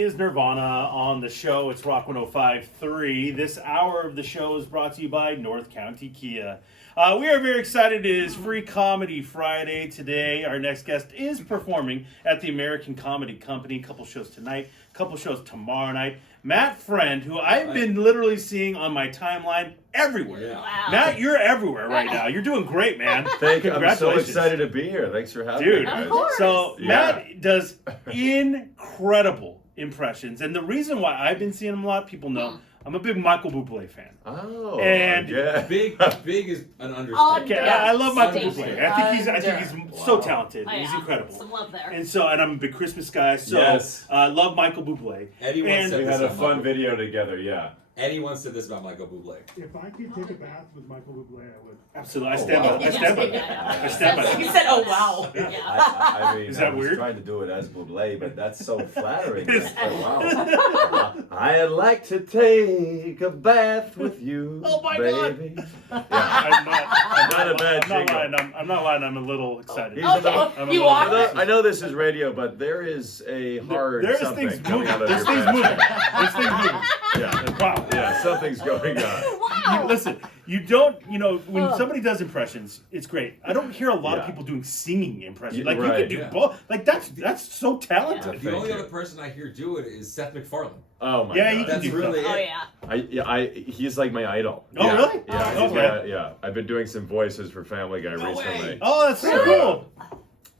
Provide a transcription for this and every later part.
Is Nirvana on the show. It's Rock 105.3. This hour of the show is brought to you by North County Kia. We are very excited. It is Free Comedy Friday today. Our next guest is performing at the American Comedy Company. A couple shows tonight, a couple shows tomorrow night. Matt Friend, who I've been literally seeing on my timeline everywhere. Yeah. Wow. Matt, you're everywhere right now. You're doing great, man. Thank you. I'm so Congratulations. excited to be here. Thanks for having Dude, me, guys. Of course. So Yeah. Matt does incredible impressions, and the reason why I've been seeing him a lot, people know I'm a big Michael Bublé fan. Oh, And- yeah. Big is an understatement. Okay, Yeah. I love Michael Station. Bublé. I think he's so talented. Oh, He's yeah. incredible. Some love there. And I'm a big Christmas guy, so Yes. I love Michael Bublé. Eddie once And said We this had a about fun Michael. video together, yeah. Eddie once said this about Michael Bublé. If I could take a bath with Michael Bublé, I would. Absolutely, I stand by. I stand by. I stand by. He said, "Oh wow." Yeah. Yeah. I mean, Is that I was weird? trying to do it as Bublé, but that's so flattering. It's- Wow. I'd like to take a bath with you, Oh my baby. God. Yeah. I'm Not a bad I'm not jingle. lying. I'm not lying. I'm a little excited. He's Okay, I'm a you little are. excited. I know this is radio, but there is a hard There's something things coming moving. out of There's your things pants. moving. There's things moving. Yeah. Wow. Yeah, something's going on. Wow. Listen, you don't, when Ugh. somebody does impressions, it's great. I don't hear a lot of Yeah. people doing singing impressions. Yeah, Like, you right. can do Yeah. both. Like, that's so talented. The Thank only you. other person I hear do it is Seth MacFarlane. Oh my Yeah, God. you can That's do really Oh it. yeah. He's like my idol. Oh, yeah. really? Yeah, Oh, he's okay. yeah. I've been doing some voices for Family Guy No recently. way. Oh, that's so Really? cool.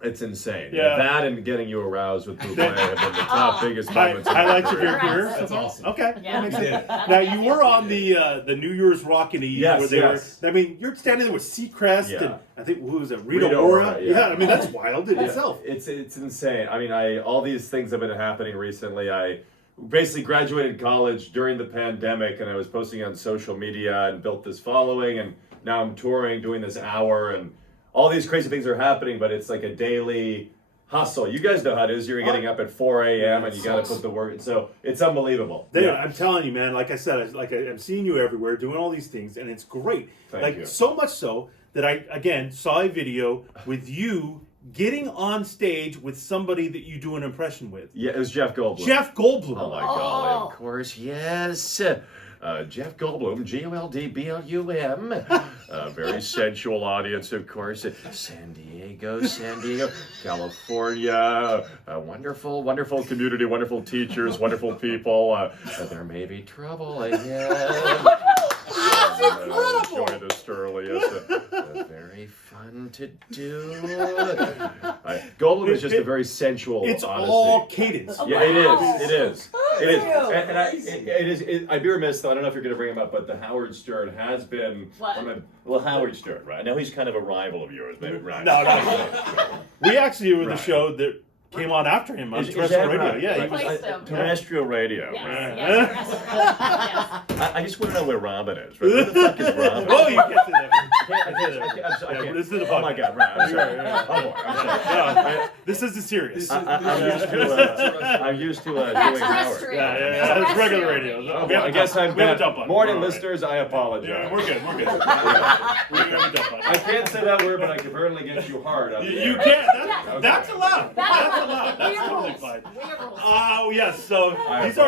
It's insane. Yeah. That and getting you aroused with Bublé have been the top Oh. biggest moments of my Highlights of your Congrats. career. That's awesome. Okay. Yeah. That makes sense. Yeah. Now, you were on the New Year's Rockin' Eve Yes, where they yes. were. I mean, you're standing there with Seacrest Yeah. and I think who was it? Rita Rita Ora. Ora, Yeah. yeah. I mean that's wild in Yeah, itself. It's insane. I mean, all these things have been happening recently. I basically graduated college during the pandemic, and I was posting on social media and built this following, and now I'm touring, doing this hour, and all these crazy things are happening. But it's like a daily hustle. You guys know how it is. You're getting up at 4 a.m. and you got to put the work in. So it's unbelievable. Dude, Yeah. I'm telling you, man. Like I said, I'm seeing you everywhere, doing all these things, and it's great. Thank you. So much so that I again saw a video with you getting on stage with somebody that you do an impression with. Yeah, it was Jeff Goldblum. Jeff Goldblum. Oh my Oh. golly, of course, yes. Jeff Goldblum, Goldblum. Very sensual audience, of course. San Diego, California. Wonderful, wonderful community, wonderful teachers, wonderful people. There may be trouble ahead. That's incredible. Enjoy this, Sterling. It's very fun to do. Goldblum is just a very sensual It's honesty. all cadence. Yeah, it Wow. is. It is. It is. Wow. And I'd be remiss though. I don't know if you're going to bring him up, but the Howard Stern has been. What? Well, Howard Stern, right? I know he's kind of a rival of yours, maybe, right? No. We actually were the Right. show that came on after him on Is terrestrial that radio. right? Yeah, he Right. was. Placed him. Terrestrial radio. Yes, right. yes, I just want to know where Robin is. Right? Where the fuck is Robin? Oh, you get to that. I can't. Yeah, this is the Oh my podcast. God, right. I'm sorry. Yeah. Oh, boy, I'm sorry. No, this is the serious. I'm used to doing Howard. terrestrial. Yeah. It's regular radio. Oh, We have I a guess dump- I'm we have a bad. dump on it. Morning All right. listeners, I apologize. Yeah, we're good. We have a dump on I it. can't say that word, but I can apparently get you hard. On the You air. can. That's allowed. That's allowed. That's We have totally rules. fine. We have rules. Oh yes. So I these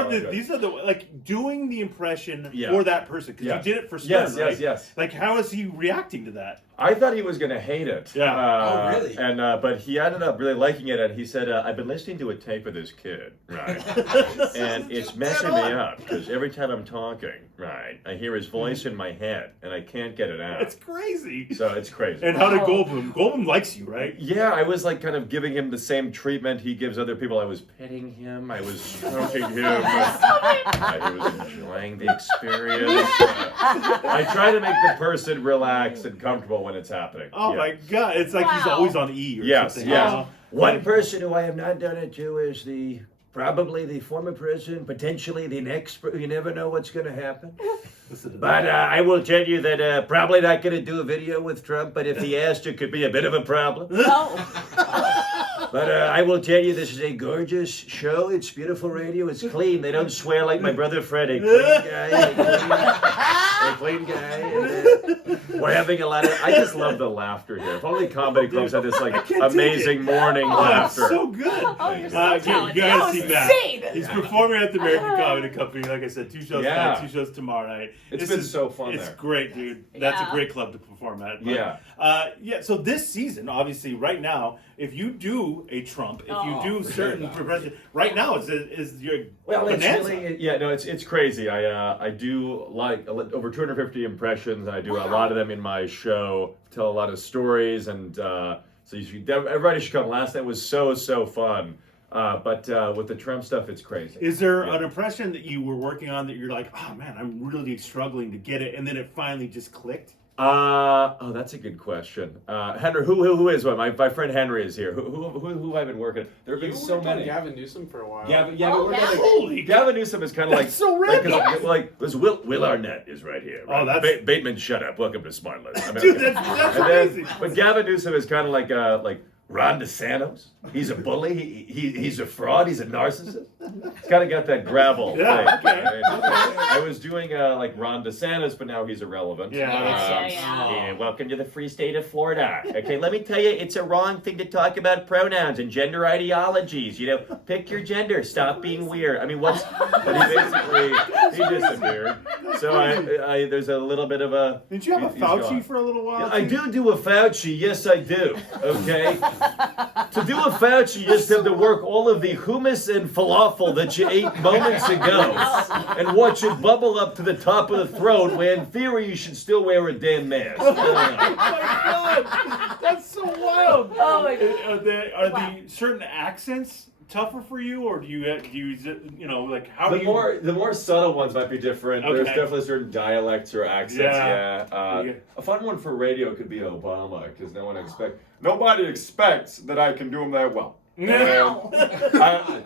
are the like doing the impression Yeah. for that person because Yes. you did it for Stern, Yes, right? yes, yes. Like how is he reacting to that? I thought he was going to hate it. Yeah. Oh, really? And but he ended up really liking it, and he said, "I've been listening to a tape of this kid, right? And it's messing me up because every time I'm talking, right, I hear his voice in my head, and I can't get it out. It's crazy. So it's crazy." And how did Wow. Goldblum? Goldblum likes you, right? Yeah, I was like kind of giving him the same treatment he gives other people. I was petting him, I was stroking him. I was enjoying the experience. I try to make the person relax and comfortable when it's happening. Oh Yeah. my God! It's like he's Wow. always on E or Yes, something. yes. Oh. One person who I have not done it to is probably the former president, potentially the next. You never know what's going to happen. Listen to But that. I will tell you that probably not going to do a video with Trump. But if he asked, it could be a bit of a problem. No. But I will tell you, this is a gorgeous show. It's beautiful radio. It's clean. They don't swear like my brother Fred. A clean guy. We're having a lot of. I just love the laughter here. If only comedy clubs had this like amazing morning laughter. So good. Oh, you're so Yeah, talented. you gotta That see was Matt. insane. He's performing at the American Comedy Company. Like I said, 2 shows Yeah. tonight, 2 shows tomorrow night. It's been so fun It's there. great, dude. That's a Yeah. great club to perform at. Yeah. So this season, obviously, right now, if you do a Trump, if you Oh. do certain progression, right now is your Well, it's bonanza. really, yeah, no, it's crazy. I do like over 250 impressions, and I do a lot of them in my show. Tell a lot of stories, and so everybody should come. Last night was so fun, but with the Trump stuff, it's crazy. Is there Yeah. an impression that you were working on that you're like, oh man, I'm really struggling to get it, and then it finally just clicked? Oh, that's a good question. Henry, who is one? My friend Henry is here. Who I've been working? There have been so many. Gavin Newsom for a while. Gavin Holy Gavin Newsom is kind of like That's so random. like Will Arnett is right here. Right? Oh, that's- Bateman. Shut up. Welcome to Smartless. I mean, Dude, that's and then, amazing. but Gavin Newsom is kind of like Ron DeSantis. He's a bully. He's a fraud. He's a narcissist. He's kind of got that gravel Yeah, thing. okay. I was doing like Ron DeSantis, but now he's irrelevant. Yeah. Yeah. Welcome to the free state of Florida. Okay, let me tell you, it's a wrong thing to talk about pronouns and gender ideologies. You know, pick your gender. Stop being weird. I mean, but he disappeared. So I there's a little bit of a. Didn't you have a he's Fauci gone. for a little while? Yeah, I too? do a Fauci, yes I do, okay? To do a Fauci, you just have to work all of the hummus and falafel that you ate moments ago and watch it bubble up to the top of the throat where in theory you should still wear a damn mask. Oh my god, that's so wild. Oh my God. Are Wow. the certain accents tougher for you, or do you use it? You know, like how The do you? the more subtle ones might be different. There's Okay. definitely certain dialects or accents. Yeah. Yeah. A fun one for radio could be Obama because nobody expects that I can do him that well. Wow.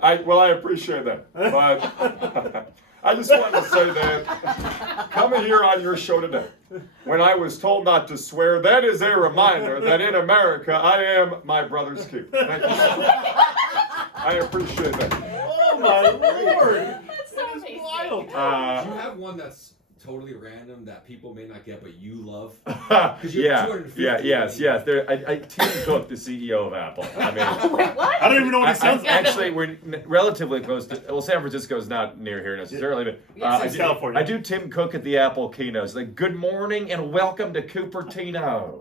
I appreciate that, but I just wanted to say that coming here on your show today, when I was told not to swear, that is a reminder that in America I am my brother's keeper. Thank you so much. I appreciate that. Oh my lord, That's so that is amazing. wild. Do you have one that's totally random that people may not get but you love? you have 250 yes. Tim Cook, the CEO of Apple. I mean, What? I don't even know what he sounds like. actually, we're relatively close to. Well, San Francisco's not near here necessarily, but Yes, it's California. I do Tim Cook at the Apple keynotes. Like, good morning and welcome to Cupertino.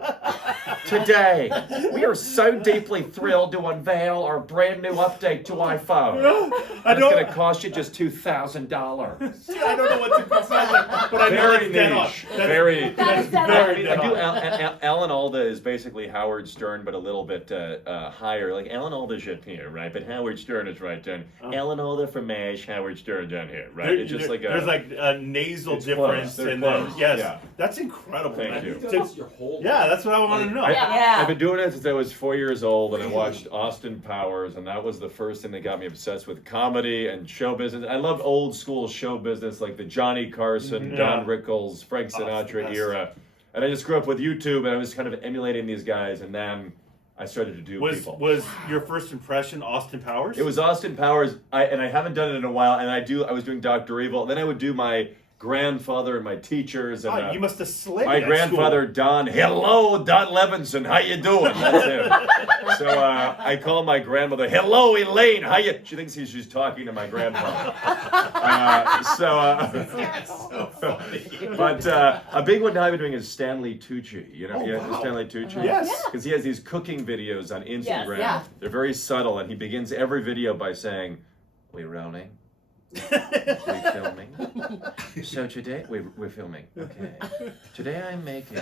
Today, we are so deeply thrilled to unveil our brand new update to iPhone. I It's going to don't. cost you just $2,000. I don't know what to sound like, but I know Very that's dead on. niche. Very. That is dead very on. dead I do. on. Alan Alda is basically Howard Stern, but a little bit higher. Like Alan Alda's up here, right? But Howard Stern is right down. Alan Alda from MASH, Howard Stern down here, right? It's just like there's like a nasal It's difference, close. They're and then close. yes, Yeah. that's incredible. Thank man. you. You've done So- this your whole yeah, life. that's what I want to know. I've been doing it since I was 4 years old, and I watched Austin Powers, and that was the first thing that got me obsessed with comedy and show business. I loved old school show business, like the Johnny Carson, Yeah. Don Rickles, Frank Oh, it's the Sinatra best. era. And I just grew up with YouTube, and I was kind of emulating these guys, and then I started to do people. Was your first impression Austin Powers? It was Austin Powers, and I haven't done it in a while. And I was doing Dr. Evil. Then I would do my grandfather and my teachers, and Oh, you must have slayed my at grandfather Don. Hello, Don Levinson. How you doing? That's him. So I call my grandmother. Hello, Elaine. How you? She thinks she's talking to my grandfather. So funny. But a big one now I've been doing is Stanley Tucci. You know, Oh, wow. Stanley Tucci. Yes. Because he has these cooking videos on Instagram. yeah. They're very subtle, and he begins every video by saying, "We rolling? We filming? So today we're filming. Okay. Today I'm making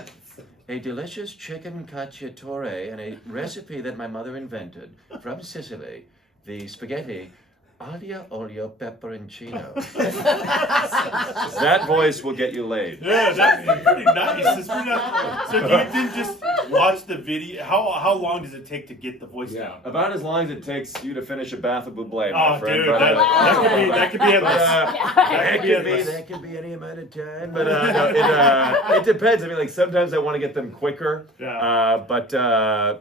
a delicious chicken cacciatore and a recipe that my mother invented from Sicily. The spaghetti aglio, olio, pepperoncino." That voice will get you laid. Yeah, that's pretty nice. It's pretty nice. So you didn't just watch the video. How long does it take to get the voice Yeah. down? About as long as it takes you to finish a bath of Buble, my Oh, friend. dude, but, that could be endless. that be could be endless. that could be any amount of time, but no, it depends. I mean, like sometimes I want to get them quicker. Yeah. But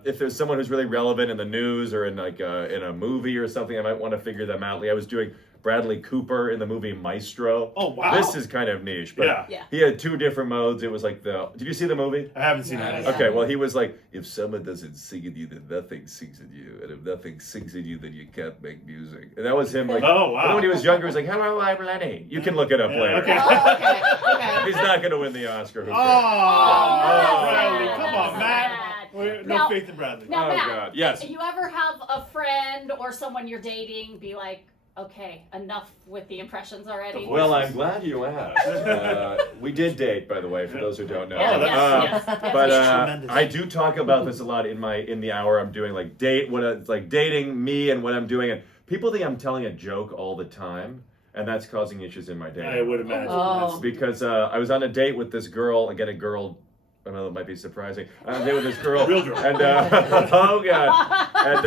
if there's someone who's really relevant in the news or in like in a movie or something, I might want to figure them out. Like I was doing Bradley Cooper in the movie Maestro. Oh, wow. This is kind of niche, but Yeah. he had two different modes. It was like did you see the movie? I haven't seen Yeah. it. Okay, well, he was like, if someone doesn't sing in you, then nothing sings in you. And if nothing sings in you, then you can't make music. And that was him, like, Oh, wow. and then when he was younger, he was like, hello, I'm Lenny. You can look it up Yeah, later. okay. Oh, okay. He's not going to win the Oscar. Who Oh, cares? Bradley, that's come on, sad. Matt. No Now- faith in Bradley. Now, Oh, Matt, God, yes. You ever have a friend or someone you're dating be like, okay, enough with the impressions already? Well, I'm glad you asked. We did date, by the way, for those who don't know. Yeah, yes, yes. But Tremendous. I do talk about this a lot in the hour I'm doing, like it's like dating me and what I'm doing, and people think I'm telling a joke all the time, and that's causing issues in my dating. I would imagine. Oh. Because I was on a date with this girl. Again, a girl. I know it might be surprising. I was on a date with this girl. Real girl. And oh god. And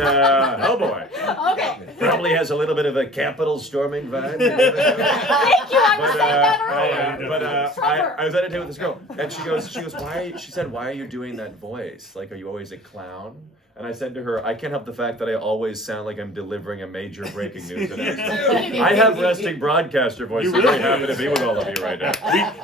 oh boy. Okay. Probably has a little bit of a Capitol storming vibe. Thank you. I was But, saying that earlier. I was on a date with this girl, and she goes, she said, why are you doing that voice? Like, are you always a clown? And I said to her, I can't help the fact that I always sound like I'm delivering a major breaking news announcement. I have resting broadcaster voice. You I'm really very happy to be with all of you right now.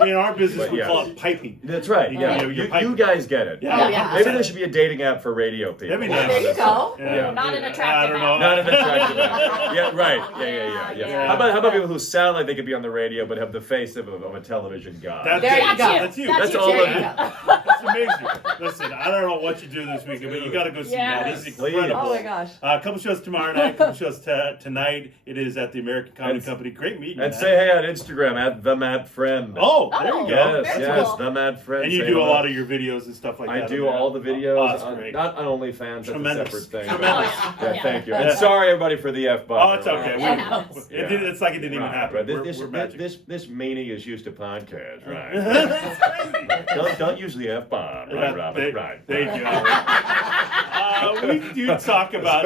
We, in our business, But we yes. call it piping. That's right. Yeah, Yeah, you're you piping. guys get it. Yeah. Oh, yeah. Maybe there should be a dating app for radio people. That'd be nice. There you go. Yeah. Not an I attractive don't know. app. Not an attractive app. Yeah, right. Yeah. Yeah. How about people who sound like they could be on the radio but have the face of a television guy? That's There it. you go. That's you. That's you. all There of you you. go. That's amazing. Listen, I don't know what you do this weekend, but you got to go see Yes. Matt. He's Please. incredible. Oh my gosh. A couple shows tomorrow night, a couple shows tonight. It is at the American Comedy And- Company. Great meeting. And Matt. say hey on Instagram at the Matt Friend. Oh, there you go. Yes, Very yes, cool. the Matt Friend. And you Say do a hello. lot of your videos and stuff like I that. do on there. all the videos, Oh, that's on, great. not on OnlyFans. That's Tremendous. a separate thing. Tremendous. Oh, Yeah, yeah. thank you. Yeah. And sorry everybody for the F bomb. Oh, it's okay. It happens. It's like it didn't even Right, happen. right. We're magic. This meaning is used to podcast, right? That's crazy. don't use the F bomb, right, Yeah, Robert? Right. Thank you. We do talk about